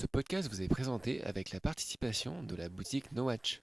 Ce podcast vous est présenté avec la participation de la boutique No Watch.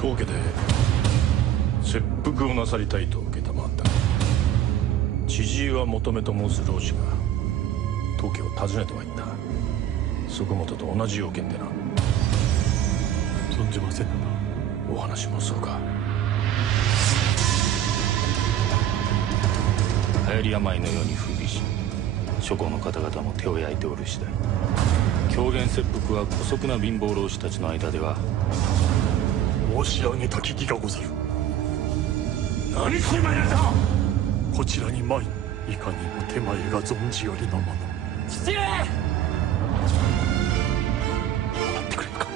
当家で切腹をなさりたいと承った千々岩求めと申す老師が当家を訪ねてまいった。そこもとと同じ要件でな。存じませんな。お話もそうか。流行り病のように風靡し、諸侯の方々も手を焼いておる次第。狂言切腹は姑息な貧乏老師たちの間では申し上げたき儀がござる。何これまやだ。こちらに参いかにも手前が存じよりのもの。父上、分かってくれんか。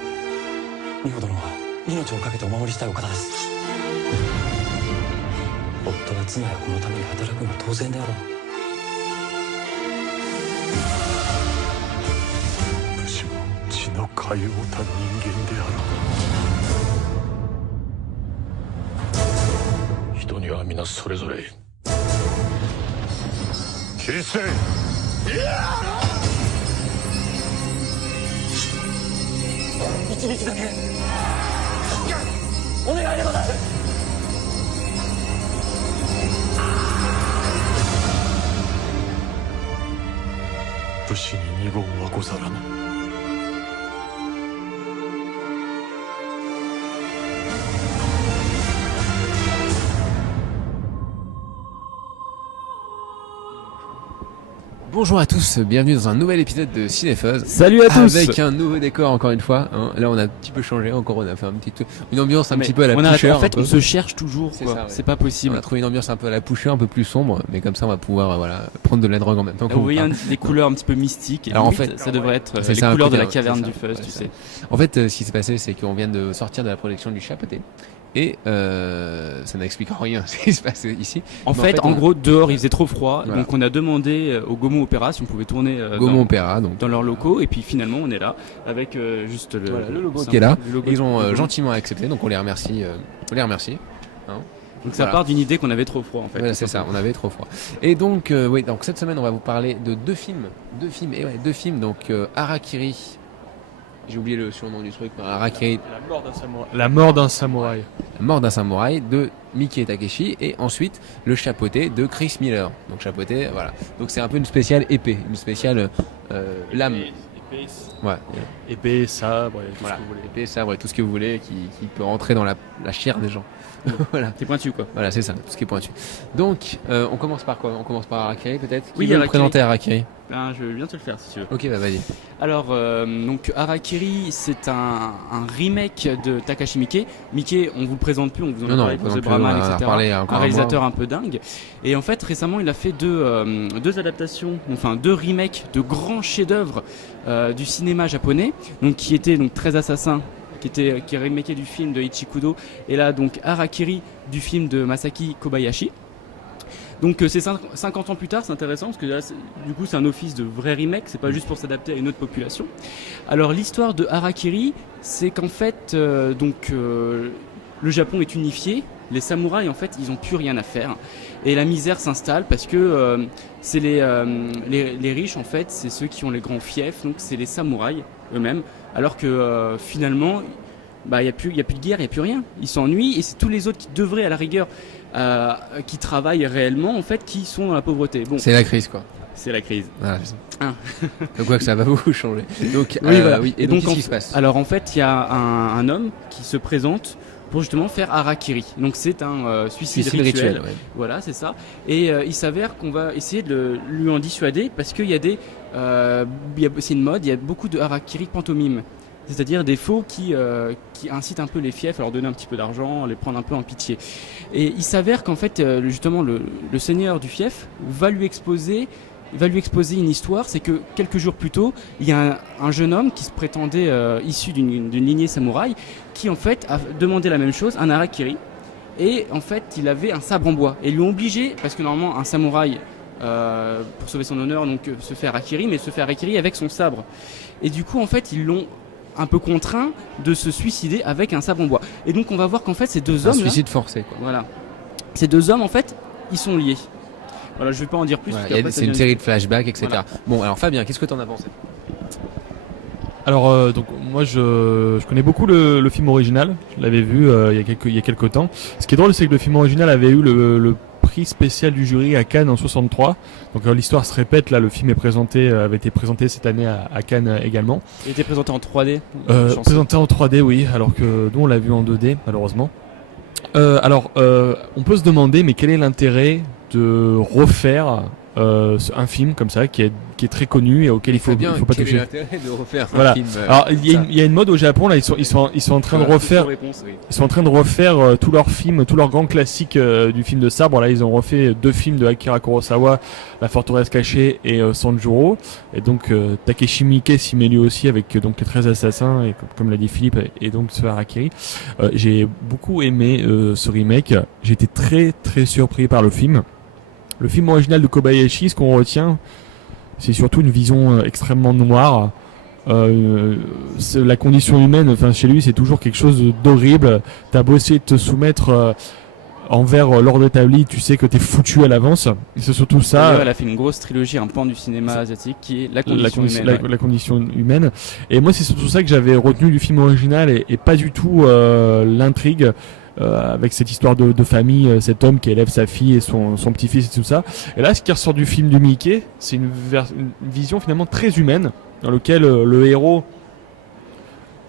美穂殿は命を懸けてお守りしたいお方です。夫が妻や子のために働くのは当然であろう。武士も血の通うた人間である。人には皆それぞれ切り捨て。一日だけお願いでござる。武士に二言はござらぬ。Bonjour à tous, bienvenue dans un nouvel épisode de Cinefuzz. Salut à tous. Avec un nouveau décor encore une fois. Là on a un petit peu changé, encore on a fait une ambiance un petit peu à la Pusher. En fait on se cherche toujours, c'est quoi. Ça, ouais. C'est pas possible. On a trouvé une ambiance un peu à la Pusher, un peu plus sombre, mais comme ça on va pouvoir prendre de la drogue en même temps. Vous voyez des couleurs un petit peu mystiques. Et alors limite, en fait, ça devrait être les ça, couleurs de côté, la caverne ça, du Fuzz, ouais, tu ça. sais. En fait ce qui s'est passé c'est qu'on vient de sortir de la production du Chapoté. Et ça n'explique rien ce qui se passe ici. En fait, en gros, dehors il faisait trop froid, voilà. Donc on a demandé au Gaumont Opéra si on pouvait tourner dans leurs locaux, et puis finalement on est là avec juste le logo qui est là. Logo Ils ont gentiment accepté, donc on les remercie. Hein. Donc ça part d'une idée qu'on avait trop froid en fait. Voilà, c'est ça, on avait trop froid. Et donc, donc cette semaine on va vous parler de deux films. Donc Harakiri. J'ai oublié le surnom du truc. Harakiri. La mort d'un samouraï. La mort d'un samouraï de Miike Takeshi, et ensuite Le Chapoté de Chris Miller. Donc Chapoté, voilà. Donc c'est un peu une spéciale épée, une spéciale lame. Ouais. Épée, sabre, et tout Voilà. ce que vous voulez. Épée, sabre et tout ce que vous voulez qui peut rentrer dans la chair des gens. Voilà. C'est pointu quoi. Voilà, c'est ça, tout ce qui est pointu. Donc, on commence par quoi? On commence par Harakiri peut-être? Qui Oui, veut nous Harakiri. présenter Harakiri? Ben, je viens te le faire si tu veux. Ok, bah vas-y. Alors, donc Harakiri, c'est un remake de Takashi Miike. Miike, on vous le présente plus, on vous en a parlé pour The Brahman, etc. Un réalisateur un peu dingue. Et en fait, récemment, il a fait deux adaptations, enfin deux remakes de grands chefs-d'œuvre du cinéma japonais, donc qui étaient donc 13 Assassins, qui est remaké du film de Ichikudo, et là donc Harakiri du film de Masaki Kobayashi. Donc c'est 50 ans plus tard, c'est intéressant parce que là, du coup c'est un office de vrai remake, c'est pas juste pour s'adapter à une autre population. Alors l'histoire de Harakiri, c'est qu'en fait le Japon est unifié, les samouraïs en fait ils ont plus rien à faire et la misère s'installe parce que c'est les riches en fait, c'est ceux qui ont les grands fiefs, donc c'est les samouraïs eux-mêmes, alors que finalement il y a plus de guerre, il y a plus rien, ils s'ennuient, et c'est tous les autres qui devraient à la rigueur qui travaillent réellement en fait qui sont dans la pauvreté. Bon, C'est la crise quoi. c'est la crise. Voilà, c'est ça. Hein. Donc quoi que ça va beaucoup changer. Donc, Oui, voilà. Et donc qu'est-ce qui se passe? Alors en fait, il y a un homme qui se présente pour justement faire harakiri. Donc c'est un suicide rituel. Ouais. Voilà, c'est ça. Et il s'avère qu'on va essayer de lui en dissuader parce qu'il y a c'est une mode, il y a beaucoup de harakiri pantomime. C'est-à-dire des faux qui incitent un peu les fiefs à leur donner un petit peu d'argent, les prendre un peu en pitié. Et il s'avère qu'en fait, justement, le seigneur du fief va lui exposer une histoire. C'est que quelques jours plus tôt, il y a un jeune homme qui se prétendait issu d'une lignée samouraï qui en fait a demandé la même chose, un harakiri. Et en fait, il avait un sabre en bois. Et ils lui ont obligé, parce que normalement un samouraï, pour sauver son honneur, donc se fait harakiri, mais se fait harakiri avec son sabre. Et du coup, en fait, ils l'ont un peu contraint de se suicider avec un sabre en bois. Et donc on va voir qu'en fait ces deux hommes, suicide forcé, quoi. Voilà, ces deux hommes en fait ils sont liés. Voilà, je vais pas en dire plus. Ouais, c'est une série de flashbacks, etc. Voilà. Bon, alors Fabien, qu'est-ce que t'en as pensé? Alors donc moi je connais beaucoup le film original. Je l'avais vu il y a quelques temps. Ce qui est drôle, c'est que le film original avait eu le prix spécial du jury à Cannes en 63. Donc l'histoire se répète. Là, le film avait été présenté cette année à Cannes également. Il était présenté en 3D. Présenté en 3D, oui. Alors que nous on l'a vu en 2D, malheureusement. On peut se demander, mais quel est l'intérêt de refaire un film comme ça qui est très connu et auquel il faut pas toucher. Quel est l'intérêt de refaire un film Alors il y a une mode au Japon là, ils sont en train de refaire ils sont en train de refaire tous leurs films, tous leurs grands classiques du film de sabre. Là, ils ont refait 2 films de Akira Kurosawa, La Forteresse cachée et Sanjuro, et donc Takeshi Miike s'y met lui aussi avec donc les 13 assassins et comme l'a dit Philippe et donc ce harakiri. J'ai beaucoup aimé ce remake. J'ai été très très surpris par le film. Le film original de Kobayashi, ce qu'on retient, c'est surtout une vision extrêmement noire. La condition humaine, enfin chez lui, c'est toujours quelque chose d'horrible. T'as beau essayer de te soumettre envers l'ordre établi, tu sais que t'es foutu à l'avance. Et c'est surtout ça. D'ailleurs, elle a fait une grosse trilogie, un pan du cinéma asiatique qui est la condition humaine. La condition humaine. Et moi, c'est surtout ça que j'avais retenu du film original et pas du tout l'intrigue. Avec cette histoire de famille, cet homme qui élève sa fille et son petit-fils et tout ça. Et là, ce qui ressort du film du Miike, c'est une vision finalement très humaine, dans laquelle le héros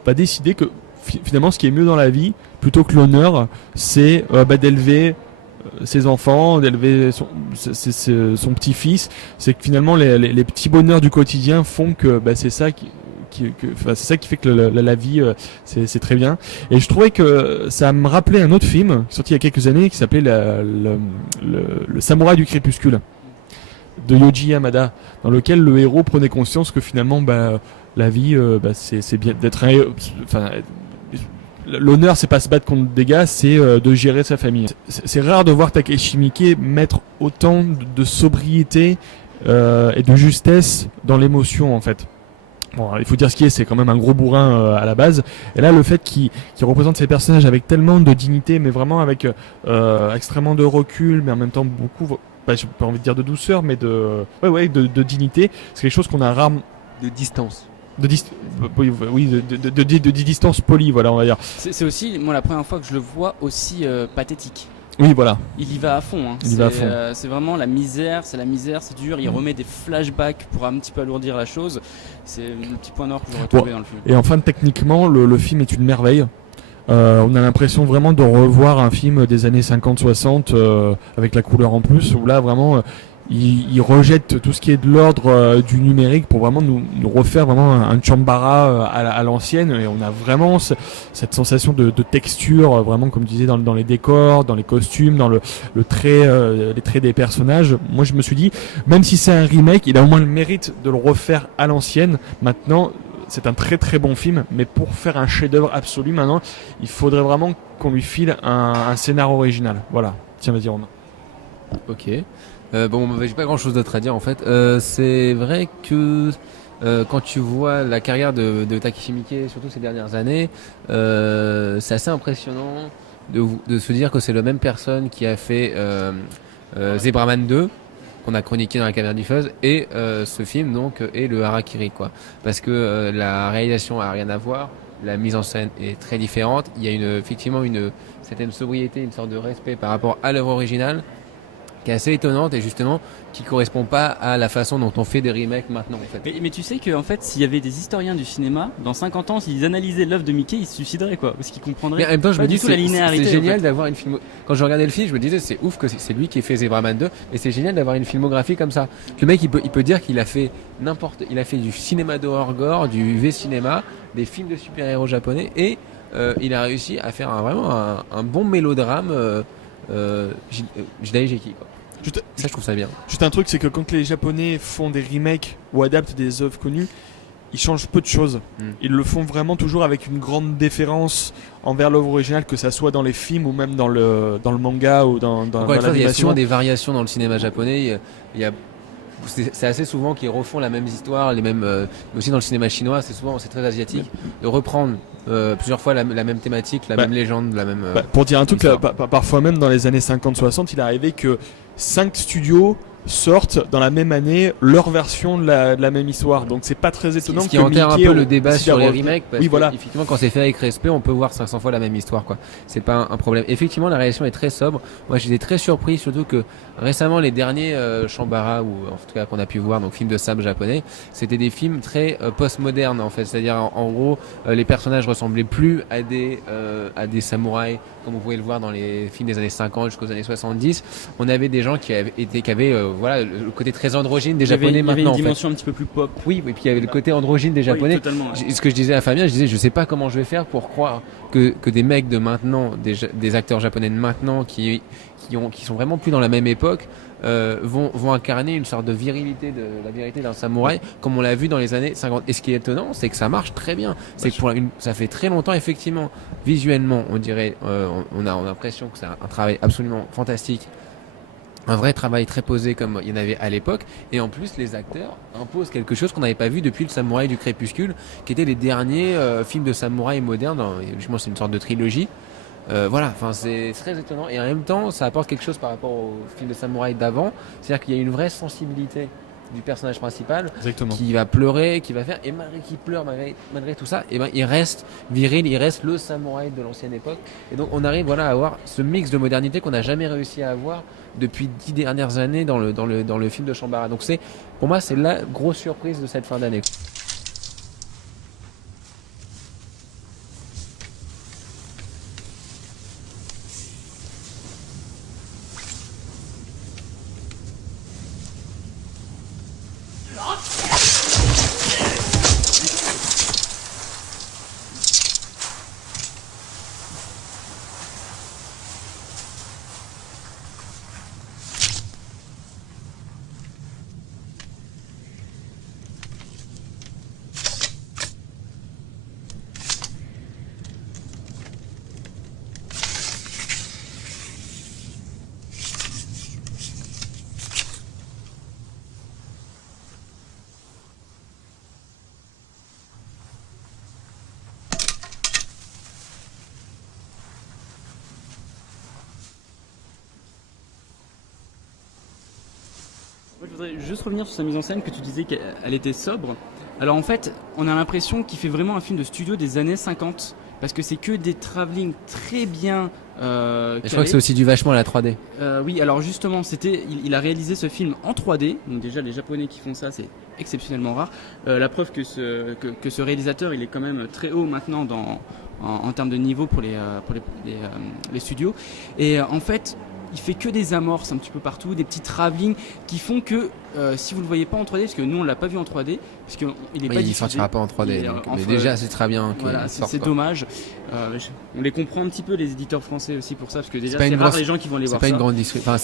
va décider que finalement ce qui est mieux dans la vie, plutôt que l'honneur, c'est d'élever ses enfants, d'élever son petit-fils. C'est que finalement les petits bonheurs du quotidien font que c'est ça c'est ça qui fait que la vie c'est très bien. Et je trouvais que ça me rappelait un autre film sorti il y a quelques années qui s'appelait le Samouraï du crépuscule de Yoji Yamada, dans lequel le héros prenait conscience que finalement la vie c'est bien d'être l'honneur, c'est pas se battre contre des gars, c'est de gérer sa famille. C'est rare de voir Takeshi Miike mettre autant de sobriété et de justesse dans l'émotion en fait. Bon, il faut dire ce qui est, c'est quand même un gros bourrin à la base. Et là, le fait qu'il représente ces personnages avec tellement de dignité, mais vraiment avec extrêmement de recul, mais en même temps beaucoup, j'ai pas envie de dire de douceur, mais de dignité, c'est quelque chose qu'on a rarement. De distance. De distance polie, voilà, on va dire. C'est aussi, moi, la première fois que je le vois aussi pathétique. Oui, voilà. Il y va à fond. Hein. Il va à fond. C'est vraiment la misère, c'est dur. Il remet des flashbacks pour un petit peu alourdir la chose. C'est le petit point noir que j'aurais trouvé dans le film. Et enfin, techniquement, le film est une merveille. On a l'impression vraiment de revoir un film des années 50-60 avec la couleur en plus, où là, vraiment, il rejette tout ce qui est de l'ordre du numérique pour vraiment nous refaire vraiment un Chambara à l'ancienne, et on a vraiment cette sensation de texture, vraiment comme tu disais, dans les décors, dans les costumes, dans les traits des personnages. Moi je me suis dit, même si c'est un remake, il a au moins le mérite de le refaire à l'ancienne. Maintenant, c'est un très très bon film, mais pour faire un chef-d'œuvre absolu maintenant, il faudrait vraiment qu'on lui file un scénar original. Voilà, tiens, vas-y Romain. Ok. J'ai pas grand chose d'autre à dire en fait. C'est vrai que quand tu vois la carrière de Takeshi Miike, surtout ces dernières années, c'est assez impressionnant de se dire que c'est la même personne qui a fait Zebraman 2, qu'on a chroniqué dans la caméra diffuse, et ce film donc et le harakiri, quoi. Parce que la réalisation a rien à voir, la mise en scène est très différente. Il y a effectivement une certaine sobriété, une sorte de respect par rapport à l'œuvre originale. qui est assez étonnante et justement qui correspond pas à la façon dont on fait des remakes maintenant en fait. Mais tu sais que en fait s'il y avait des historiens du cinéma dans 50 ans, s'ils analysaient l'œuvre de Mickey, ils se suicideraient quoi, parce qu'ils comprendraient. Mais en même temps je me dis c'est génial d'avoir une film. Quand je regardais le film, je me disais c'est ouf que c'est lui qui fait Zebraman 2 et c'est génial d'avoir une filmographie comme ça. Le mec il peut dire qu'il a fait il a fait du cinéma d'horreur gore, du V-cinéma, des films de super-héros japonais et il a réussi à faire vraiment un bon mélodrame Jidaigeki quoi. Ça je trouve ça bien. Juste un truc, c'est que quand les Japonais font des remakes ou adaptent des œuvres connues, ils changent peu de choses. Ils le font vraiment toujours avec une grande déférence envers l'œuvre originale, que ça soit dans les films ou même dans le manga ou dans l'animation. Il y a souvent des variations dans le cinéma japonais. C'est assez souvent qu'ils refont la même histoire, les mêmes. Mais aussi dans le cinéma chinois, c'est très asiatique de reprendre plusieurs fois la même thématique, la même légende, la même. Pour dire un truc, parfois même dans les années 50-60, il est arrivé que 5 studios sortent dans la même année leur version de la même histoire. Donc c'est pas très étonnant. Ce qui enterre un peu le débat sur les remakes, parce oui, voilà. que, effectivement quand c'est fait avec respect, on peut voir 500 fois la même histoire quoi. C'est pas un problème. Effectivement la réalisation est très sobre. Moi j'étais très surpris, surtout que récemment les derniers Shambara, ou en tout cas qu'on a pu voir, donc films de sable japonais, c'était des films très post-modernes en fait. C'est-à-dire en gros les personnages ressemblaient plus à des samouraïs comme vous pouvez le voir dans les films des années 50 jusqu'aux années 70. On avait des gens qui avaient voilà le côté très androgyne des Japonais maintenant. Il y avait une dimension un petit peu plus pop. Oui, et puis il y avait le côté androgyne des Japonais. Oui, ce que je disais à Fabien, je disais je sais pas comment je vais faire pour croire que des mecs de maintenant, des acteurs japonais de maintenant qui sont vraiment plus dans la même époque vont incarner une sorte de virilité, la virilité d'un samouraï comme on l'a vu dans les années 50. Et ce qui est étonnant, c'est que ça marche très bien. C'est que ça fait très longtemps effectivement, visuellement, on dirait, on a l'impression que c'est un travail absolument fantastique. Un vrai travail très posé comme il y en avait à l'époque, et en plus les acteurs imposent quelque chose qu'on n'avait pas vu depuis le Samouraï du Crépuscule, qui étaient les derniers films de samouraï modernes. Je pense que c'est une sorte de trilogie. Voilà, enfin c'est très étonnant, et en même temps ça apporte quelque chose par rapport au film de samouraï d'avant, c'est-à-dire qu'il y a une vraie sensibilité du personnage principal. Exactement. Qui va pleurer, qui va faire, et malgré qu'il pleure, malgré tout ça, et ben il reste viril, il reste le samouraï de l'ancienne époque, et donc on arrive à avoir ce mix de modernité qu'on n'a jamais réussi à avoir depuis 10 dernières années dans le film de Shambara. Donc pour moi c'est la grosse surprise de cette fin d'année. Moi, je voudrais juste revenir sur sa mise en scène, que tu disais qu'elle était sobre. Alors en fait, on a l'impression qu'il fait vraiment un film de studio des années 50, parce que c'est que des travelling très bien je crois que c'est aussi du vachement à la 3D. Oui, alors justement, il a réalisé ce film en 3D, donc déjà les Japonais qui font ça, c'est exceptionnellement rare. La preuve que ce réalisateur, il est quand même très haut maintenant en termes de niveau pour les studios. Et en fait, il fait que des amorces un petit peu partout, des petits travelling qui font que si vous le voyez pas en 3D, parce que nous on l'a pas vu en 3D, parce qu'il est pas diffusé, il sortira pas en 3D. Mais déjà c'est très bien. Voilà, c'est dommage. On les comprend un petit peu les éditeurs français aussi pour ça, parce que déjà c'est rare les gens qui vont les voir. C'est pas une grande distribution.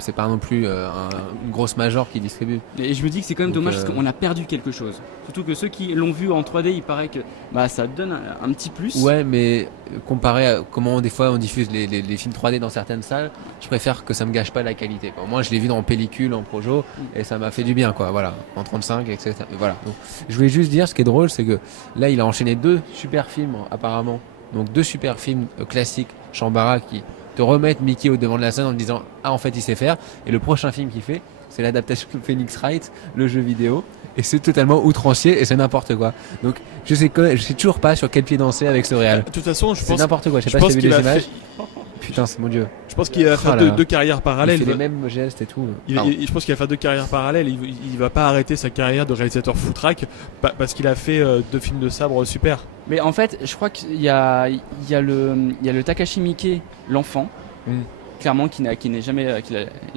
C'est pas non plus une grosse major qui distribue. Et je me dis que c'est quand même dommage parce qu'on a perdu quelque chose. Surtout que ceux qui l'ont vu en 3D, il paraît que ça donne un petit plus. Ouais, mais comparé à comment des fois on diffuse les films 3D dans certaines salles, je préfère que ça me gâche pas la qualité. Moi je l'ai vu en pellicule, en projo, et ça m'a fait du bien, quoi. Voilà, en 35, etc. Voilà. Donc, je voulais juste dire, ce qui est drôle, c'est que là, il a enchaîné 2 super films, apparemment. Donc 2 super films classiques, Shambara, qui te remettent Mickey au devant de la scène en te disant en fait, il sait faire. Et le prochain film qu'il fait, c'est l'adaptation de Phoenix Wright, le jeu vidéo. Et c'est totalement outrancier et c'est n'importe quoi. Donc je sais toujours pas sur quel pied danser avec ce réal. De toute façon, je pense c'est n'importe quoi. Je sais pas si tu as vu les images. putain, c'est mon dieu. Je pense qu'il va faire deux carrières parallèles. Il fait les mêmes gestes et tout. Je pense qu'il va faire 2 carrières parallèles. Il va pas arrêter sa carrière de réalisateur footrack parce qu'il a fait 2 films de sabre super. Mais en fait, je crois qu'il y a le Takashi Miike, l'enfant, clairement, qu'il n'a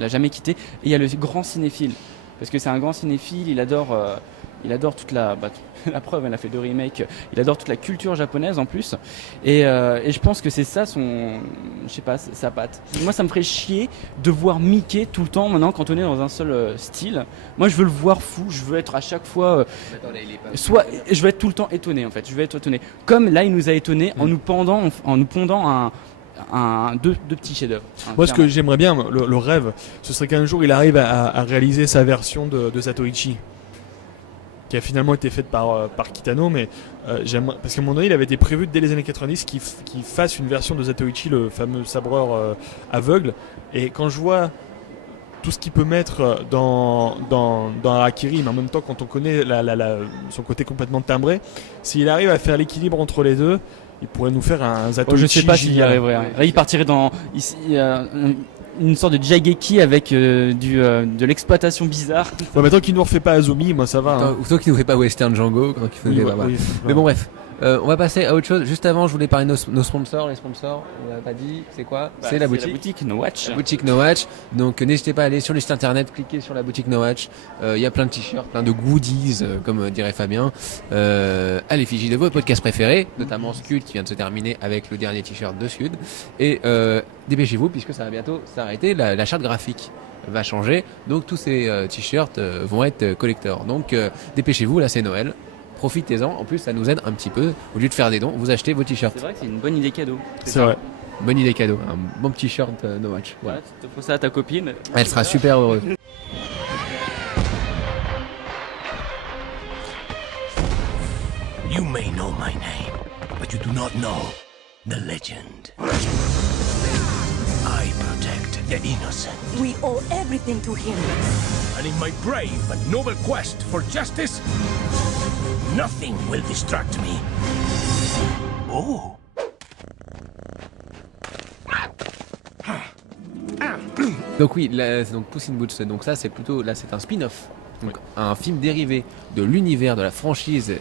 jamais quitté. Et il y a le grand cinéphile. Parce que c'est un grand cinéphile, il adore toute la preuve, il a fait 2 remakes, il adore toute la culture japonaise en plus, et je pense que c'est ça sa patte. Moi ça me ferait chier de voir Mickey tout le temps maintenant cantonné dans un seul style. Moi je veux le voir fou, je veux être à chaque fois, je veux être tout le temps étonné en fait, je veux être étonné. Comme là il nous a étonné en nous pondant deux petits chefs-d'œuvre. Moi, ce que j'aimerais bien, le rêve, ce serait qu'un jour il arrive à réaliser sa version de Zatoichi, qui a finalement été faite par Kitano, mais parce qu'à un moment donné, il avait été prévu dès les années 90 qu'il fasse une version de Zatoichi, le fameux sabreur aveugle. Et quand je vois tout ce qu'il peut mettre dans Harakiri, mais en même temps, quand on connaît son côté complètement timbré, s'il arrive à faire l'équilibre entre les deux, il pourrait nous faire un Zatoichi. Je sais pas s'il y arriverait. Là, il partirait dans une sorte de Jageki avec de l'exploitation bizarre. Ouais, mais tant qu'il nous refait pas Azumi, moi ça va. Ou tant qu'il nous fait pas Western Django. Mais bon, bref. On va passer à autre chose. Juste avant, je voulais parler de nos sponsors. Les sponsors, on l'a pas dit, c'est quoi? C'est la boutique No Watch. La boutique No Watch. Donc n'hésitez pas à aller sur le site internet, cliquez sur la boutique No Watch. Il y a plein de t-shirts, plein de goodies, comme dirait Fabien, à l'effigie de vos podcasts préférés, notamment Scud qui vient de se terminer avec le dernier t-shirt de Scud. Et dépêchez-vous puisque ça va bientôt s'arrêter. La charte graphique va changer. Donc tous ces t-shirts vont être collecteurs. Donc dépêchez-vous, là c'est Noël. Profitez-en, en plus ça nous aide un petit peu. Au lieu de faire des dons, vous achetez vos t-shirts. C'est vrai que c'est une bonne idée cadeau. C'est vrai. Bonne idée cadeau, un bon petit shirt No Watch. Voilà. Tu te fais ça à ta copine. Elle sera super heureuse. You may know my name, but you do not know the legend. I protect the innocent. We owe everything to him. And in my brave and noble quest for justice, nothing will distract me. Oh. Donc oui, donc Puss in Boots, donc ça c'est plutôt, là c'est un spin-off, donc un film dérivé de l'univers de la franchise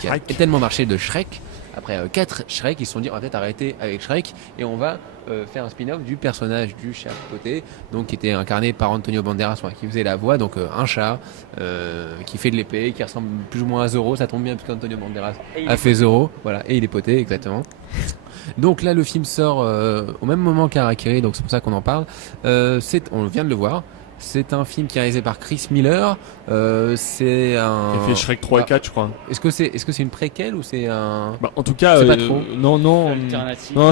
qui a tellement marché de Shrek. Après 4 Shrek, ils se sont dit on va peut-être arrêter avec Shrek et on va faire un spin-off du personnage du chat poté, donc qui était incarné par Antonio Banderas, qui faisait la voix, donc un chat qui fait de l'épée, qui ressemble plus ou moins à Zorro, ça tombe bien parce qu'Antonio Banderas a fait Zorro, voilà, et il est poté, exactement. Donc là le film sort au même moment qu'Harakiri, donc c'est pour ça qu'on en parle. On vient de le voir. C'est un film qui est réalisé par Chris Miller. C'est un. Il a fait Shrek 3 et 4, je crois. Est-ce que c'est une préquelle ou c'est un. En tout cas, c'est pas trop. Non,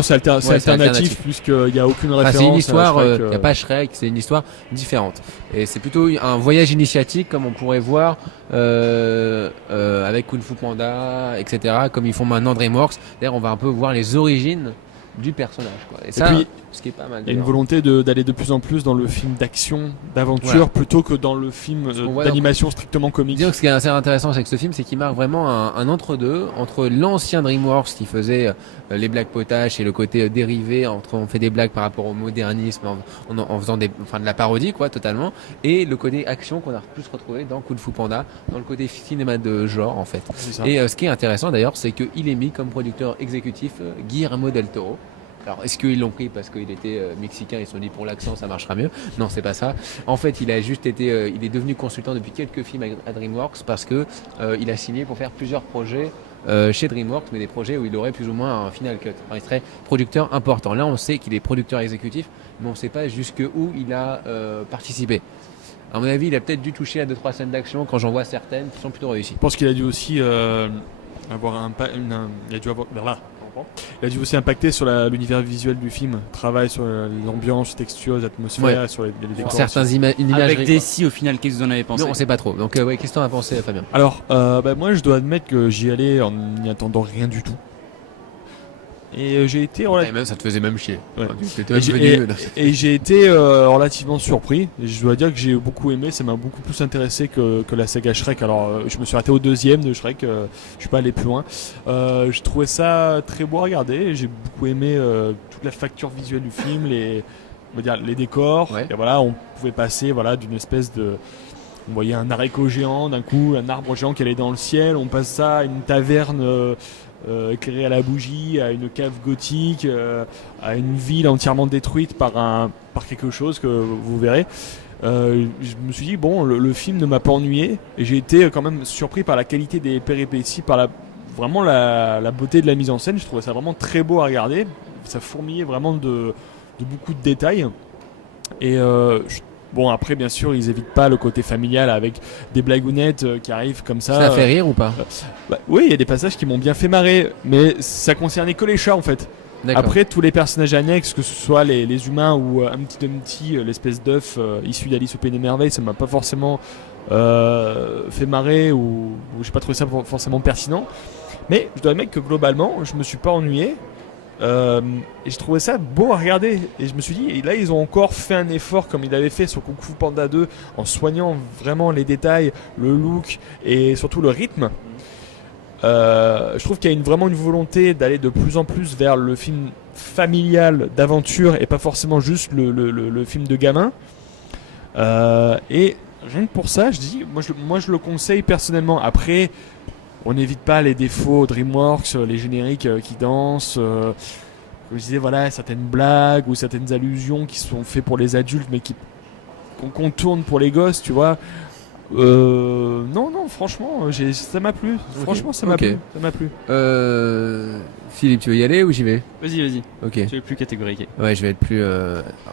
c'est alternatif puisqu'il n'y a aucune référence. C'est une histoire. Il n'y a pas Shrek. C'est une histoire différente. Et c'est plutôt un voyage initiatique comme on pourrait voir avec Kung Fu Panda, etc. Comme ils font maintenant DreamWorks. D'ailleurs, on va un peu voir les origines du personnage, quoi. Et ça, puis, ce qui est pas mal. Il y a une volonté d'aller de plus en plus dans le film d'action, d'aventure, plutôt que dans le film d'animation strictement comique. Disons que ce qui est assez intéressant avec ce film, c'est qu'il marque vraiment un entre-deux entre l'ancien DreamWorks qui faisait les blagues potaches et le côté dérivé, on fait des blagues par rapport au modernisme en faisant de la parodie, quoi, totalement, et le côté action qu'on a plus retrouvé dans Kung Fu Panda, dans le côté cinéma de genre, en fait. Et ce qui est intéressant d'ailleurs, c'est qu'il est mis comme producteur exécutif Guillermo del Toro. Alors, est-ce qu'ils l'ont pris parce qu'il était mexicain, ils se sont dit pour l'accent ça marchera mieux? Non, c'est pas ça. En fait, il a juste été, il est devenu consultant depuis quelques films à DreamWorks parce que il a signé pour faire plusieurs projets chez DreamWorks, mais des projets où il aurait plus ou moins un final cut. Enfin, il serait producteur important. Là, on sait qu'il est producteur exécutif, mais on ne sait pas jusqu'où il a participé. À mon avis, il a peut-être dû toucher à 2-3 scènes d'action quand j'en vois certaines qui sont plutôt réussies. Je pense qu'il a dû aussi avoir il a dû aussi impacter sur l'univers visuel du film, travail sur l'ambiance, texture, l'atmosphère, sur les décors. Certains images avec des si au final, qu'est-ce que vous en avez pensé? Non, on sait pas trop. Donc qu'est-ce que t'en as pensé, Fabien? Alors, moi je dois admettre que j'y allais en n'y attendant rien du tout. Et j'ai été même ça te faisait même chier. Ouais. Enfin, et j'ai été relativement surpris. Et je dois dire que j'ai beaucoup aimé. Ça m'a beaucoup plus intéressé que la saga Shrek. Alors je me suis arrêté au 2e de Shrek. Je suis pas allé plus loin. J'ai trouvé ça très beau à regarder. J'ai beaucoup aimé toute la facture visuelle du film, on va dire les décors. Ouais. Et voilà, on pouvait passer d'une espèce de... On voyait un haricot géant, d'un coup un arbre géant qui allait dans le ciel. On passe ça à une taverne éclairée à la bougie, à une cave gothique, à une ville entièrement détruite par quelque chose que vous verrez. Je me suis dit le film ne m'a pas ennuyé et j'ai été quand même surpris par la qualité des péripéties, par vraiment la beauté de la mise en scène. Je trouvais ça vraiment très beau à regarder. Ça fourmillait vraiment de beaucoup de détails. Et après, bien sûr, ils évitent pas le côté familial avec des blagounettes qui arrivent comme ça. Ça fait rire ou pas Oui, il y a des passages qui m'ont bien fait marrer, mais ça concernait que les chats en fait. D'accord. Après, tous les personnages annexes, que ce soit les humains ou Humpty, l'espèce d'œuf issu d'Alice au Pays des Merveilles, ça m'a pas forcément fait marrer ou j'ai pas trouvé ça forcément pertinent. Mais je dois admettre que globalement, je me suis pas ennuyé. Et je trouvais ça beau à regarder et je me suis dit, et là ils ont encore fait un effort comme ils l'avaient fait sur Kung Fu Panda 2 en soignant vraiment les détails, le look et surtout le rythme. Je trouve qu'il y a vraiment une volonté d'aller de plus en plus vers le film familial d'aventure et pas forcément juste le film de gamin. Et rien que pour ça, je dis, moi je le conseille personnellement. Après, on n'évite pas les défauts DreamWorks, les génériques qui dansent, comme je disais, certaines blagues ou certaines allusions qui sont faites pour les adultes mais qu'on contourne pour les gosses, tu vois. Non, franchement, ça m'a plu. Franchement, ça m'a plu. Ça m'a plu. Philippe, tu veux y aller ou j'y vais ? Vas-y. Ok. Tu es plus catégorique. Ouais, je vais être plus...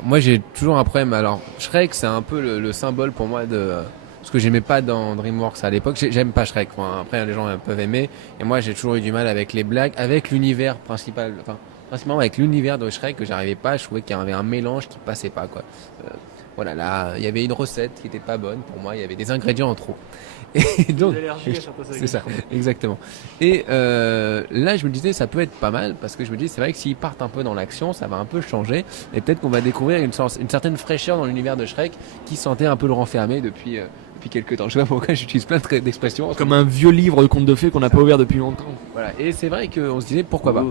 Moi, j'ai toujours un problème. Alors, Shrek, c'est un peu le symbole pour moi de... Ce que j'aimais pas dans DreamWorks à l'époque, j'aime pas Shrek. Après, les gens peuvent aimer. Et moi, j'ai toujours eu du mal avec les blagues, avec l'univers principal. Enfin, principalement avec l'univers de Shrek que j'arrivais pas. Je trouvais qu'il y avait un mélange qui passait pas, quoi. Là, il y avait une recette qui était pas bonne pour moi. Il y avait des ingrédients en trop. Et donc, c'est ça, exactement. Et là, je me disais, ça peut être pas mal parce que je me dis, c'est vrai que s'ils partent un peu dans l'action, ça va un peu changer et peut-être qu'on va découvrir une certaine fraîcheur dans l'univers de Shrek qui sentait un peu le renfermé depuis quelques temps. Je sais pas pourquoi j'utilise plein d'expressions. Comme un vieux livre de contes de fées qu'on n'a pas ouvert depuis longtemps. Voilà. Et c'est vrai qu'on se disait pourquoi pas.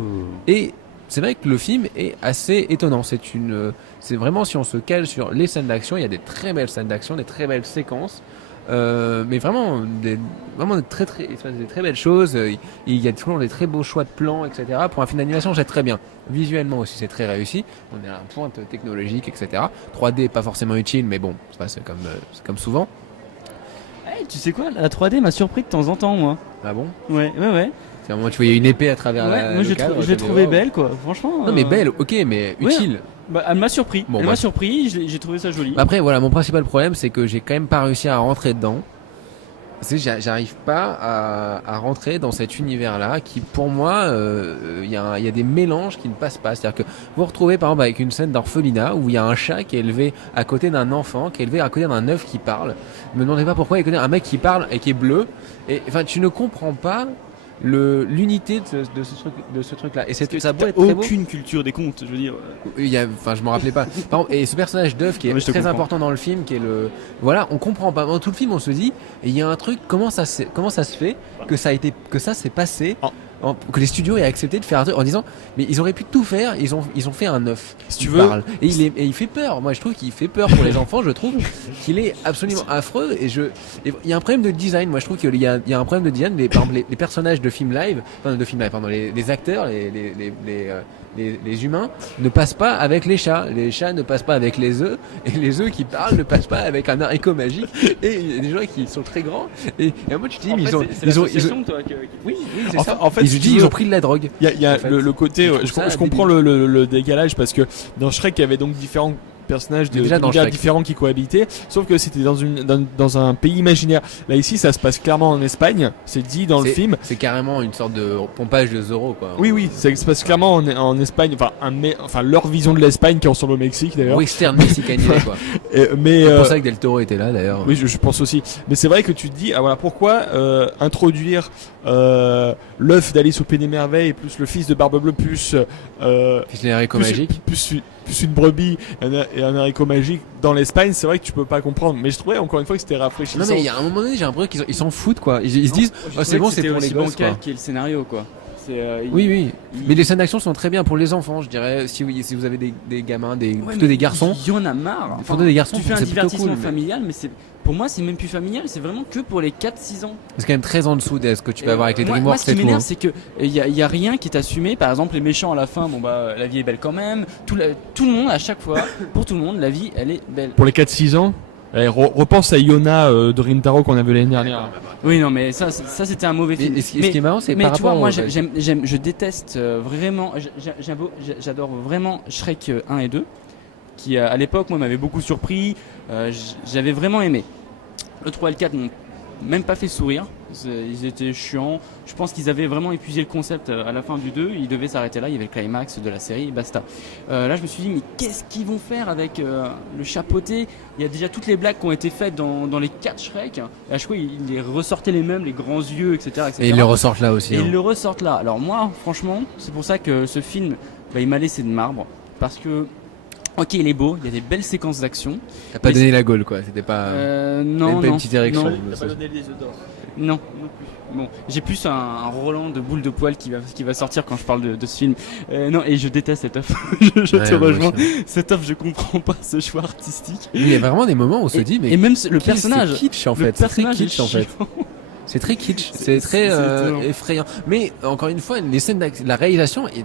Et c'est vrai que le film est assez étonnant. C'est vraiment, si on se cale sur les scènes d'action, il y a des très belles scènes d'action, des très belles séquences. Mais vraiment des très belles choses. Il y a toujours des très beaux choix de plans, etc. Pour un film d'animation, c'est très bien. Visuellement aussi, c'est très réussi. On est à la pointe technologique, etc. 3D pas forcément utile, mais bon, c'est comme souvent. Hey, tu sais quoi, la 3D m'a surpris de temps en temps, moi. Ah bon ? Ouais. C'est un moment où tu voyais une épée à travers moi je l'ai trouvée belle, quoi. Franchement. Non mais belle, ok, mais utile. Elle m'a surpris. J'ai trouvé ça joli. Après, voilà, mon principal problème, c'est que j'ai quand même pas réussi à rentrer dedans. J'arrive pas à rentrer dans cet univers-là qui, pour moi, il y a des mélanges qui ne passent pas. C'est-à-dire que vous vous retrouvez, par exemple, avec une scène d'orphelinat où il y a un chat qui est élevé à côté d'un enfant, qui est élevé à côté d'un œuf qui parle. Ne me demandez pas pourquoi il y a un mec qui parle et qui est bleu. Et enfin, tu ne comprends pas l'unité de ce truc là et ça peut être très beau. Aucune culture des contes, je veux dire. Je me rappelais pas. Par exemple, et ce personnage d'œuf qui est très important dans le film, qui est on comprend pas. Dans tout le film, on se dit, et il y a un truc, comment ça se fait que ça s'est passé, que les studios aient accepté de faire un truc en disant, mais ils auraient pu tout faire. Ils ont fait un œuf. Si tu veux. Et il fait peur. Moi, je trouve qu'il fait peur pour les enfants. Je trouve qu'il est absolument affreux. Et il y a un problème de design. Moi, je trouve qu'il y a un problème de design. Par exemple, les personnages de film live, les acteurs, les humains ne passent pas avec les chats. Les chats ne passent pas avec les œufs. Et les œufs qui parlent ne passent pas avec un haricot magique. Et il y a des gens qui sont très grands. Et à moi, tu te dis, mais oui, c'est ça. En fait, ils ont pris de la drogue. Il y a le côté, je comprends le décalage parce que dans Shrek, il y avait donc différents personnages déjà dans Shrek différents qui cohabitaient, sauf que c'était dans un pays imaginaire. Là ici ça se passe clairement en Espagne, c'est dit dans le film. C'est carrément une sorte de pompage de Zorro quoi. Oui, ça se passe clairement en Espagne, enfin leur vision de l'Espagne qui ressemble au Mexique d'ailleurs. Western mexicanisé quoi. Mais c'est pour ça que Del Toro était là d'ailleurs. Oui, je pense aussi. Mais c'est vrai que tu te dis, voilà, pourquoi introduire l'œuf d'Alice au Pays des Merveilles plus le fils de Barbe Bleue plus les haricots magiques, plus une brebis et un haricot magique dans l'Espagne, c'est vrai que tu peux pas comprendre. Mais je trouvais encore une fois que c'était rafraîchissant. Non mais il y a un moment donné, j'ai l'impression qu'ils s'en foutent quoi. Ils se disent, c'est bon, c'est pour les gosses quoi. Qui est le scénario quoi. Oui. Mais les scènes d'action sont très bien pour les enfants, je dirais. Si vous avez des gamins, plutôt des garçons. Il y en a marre. Enfin, des garçons, tu fais un divertissement cool, familial, mais pour moi, c'est même plus familial. C'est vraiment que pour les 4-6 ans. C'est quand même très en dessous de ce que tu peux avoir avec les DreamWorks. Moi, ce qui m'énerve, c'est que y a rien qui est assumé. Par exemple, les méchants à la fin, la vie est belle quand même. Tout le monde, à chaque fois, pour tout le monde, la vie, elle est belle. Pour les 4-6 ans. Repense à Iona de Rintaro qu'on a vu l'année dernière. Oui, non, mais ça c'était un mauvais film. Ce qui est marrant, c'est mais par tu vois, rapport moi, je déteste vraiment. J'adore vraiment Shrek 1 et 2, qui à l'époque, moi, m'avait beaucoup surpris. J'avais vraiment aimé. Le 3 et le 4 m'ont même pas fait sourire. Ils étaient chiants. Je pense qu'ils avaient vraiment épuisé le concept à la fin du 2. Ils devaient s'arrêter là. Il y avait le climax de la série et basta. Là, je me suis dit, mais qu'est-ce qu'ils vont faire avec le chapeauté? Il y a déjà toutes les blagues qui ont été faites dans les 4 Shrek. Et à chaque fois, ils les ressortaient les mêmes, les grands yeux, etc. Et ils le ressortent là aussi. Et ils le ressortent là. Alors, moi, franchement, c'est pour ça que ce film, il m'a laissé de marbre. Parce que. Ok, il est beau, il y a des belles séquences d'action. T'as pas donné la gaule quoi, c'était pas. Non. Pas une petite érection. Non. T'as pas donné les œufs d'or. Non plus. Bon, j'ai plus un Roland de boule de poil qui va sortir quand je parle de ce film. Non, et je déteste cette offre. je te rejoins. Cette offre, je comprends pas ce choix artistique. Il y a vraiment des moments où on se dit, mais. Et même le personnage. C'est kitsch en fait. C'est très kitsch en fait. C'est très kitsch. C'est très effrayant. Mais encore une fois, les scènes la réalisation est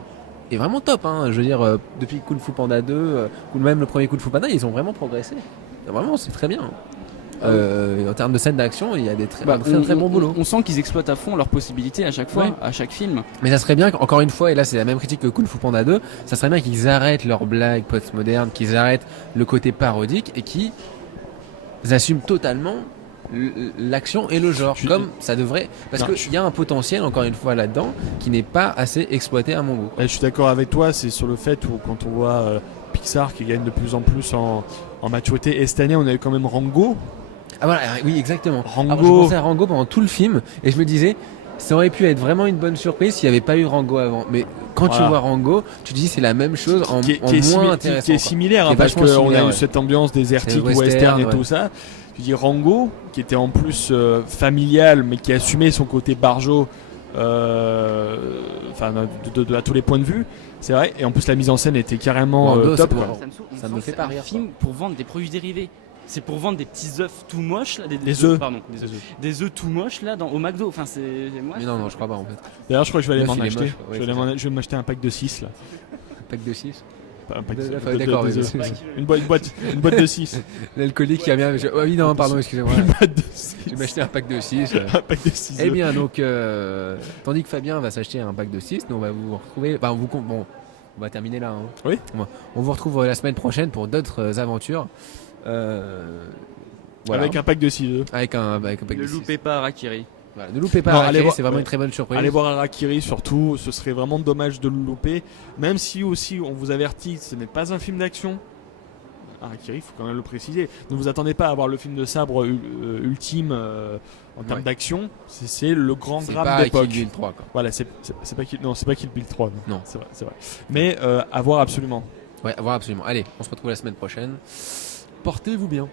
vraiment top hein. Je veux dire depuis Kung Fu Panda 2 ou même le premier Kung Fu Panda, ils ont vraiment progressé. Vraiment, c'est très bien. En termes de scènes d'action, il y a des très bon boulot. On sent qu'ils exploitent à fond leurs possibilités à chaque fois, à chaque film. Mais ça serait bien encore une fois, et là c'est la même critique que Kung Fu Panda 2, ça serait bien qu'ils arrêtent leurs blagues postmodernes, qu'ils arrêtent le côté parodique et qu'ils assument totalement l'action et le genre comme ça devrait, parce qu'il y a un potentiel encore une fois là-dedans qui n'est pas assez exploité à mon goût. Je suis d'accord avec toi, c'est sur le fait où quand on voit Pixar qui gagne de plus en plus en maturité, et cette année on a eu quand même Rango. Ah voilà, oui exactement. Rango. Alors, je pensais à Rango pendant tout le film et je me disais ça aurait pu être vraiment une bonne surprise s'il n'y avait pas eu Rango avant, mais quand tu vois Rango, tu te dis c'est la même chose en moins intéressant. Qui est similaire hein, parce qu'on a eu cette ambiance désertique, western et tout ça. Tu dis Rango, qui était en plus familial, mais qui assumait son côté barjo, à tous les points de vue. C'est vrai. Et en plus, la mise en scène était carrément top. Ça me fait pas rire. Un film pour vendre des produits dérivés. C'est pour vendre des petits œufs tout moches là, des œufs tout moches là au McDo. Enfin c'est moi. Mais non, je crois pas en fait. D'ailleurs, je crois que je vais aller m'en acheter. Je vais m'acheter un pack de 6 là. Un pack de 6. Un pack d'accord, une boîte de 6. L'alcoolique qui a bien. Oui, non, pardon, excusez-moi. Une boîte de 6. Je vais m'acheter un pack de 6. Un pack de 6. Eh bien, donc, tandis que Fabien va s'acheter un pack de 6, nous on va vous retrouver. Enfin, on va terminer là. Hein. Oui. On vous retrouve la semaine prochaine pour d'autres aventures. Voilà. Avec un pack de 6 œufs. Avec un pack de 6. Ne loupez pas Harakiri. Voilà, ne loupez pas Harakiri, c'est vraiment une très bonne surprise. Allez voir Harakiri surtout, ce serait vraiment dommage de le louper. Même si aussi on vous avertit, ce n'est pas un film d'action. Harakiri, il faut quand même le préciser. Ne vous attendez pas à voir le film de sabre ultime en termes d'action. C'est le grand drame d'époque. C'est pas Kill Bill 3 quoi. Voilà, c'est pas Kill Bill 3. Non. C'est vrai. Mais à voir absolument. Ouais, à voir absolument. Allez, on se retrouve la semaine prochaine. Portez-vous bien.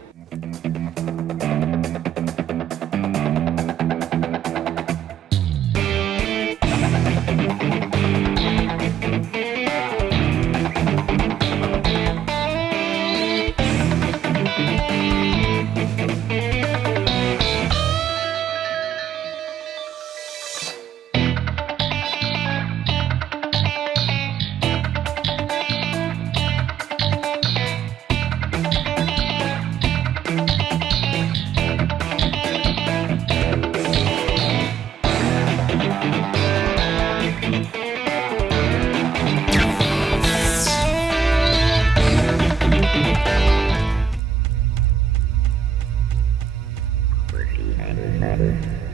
mattered.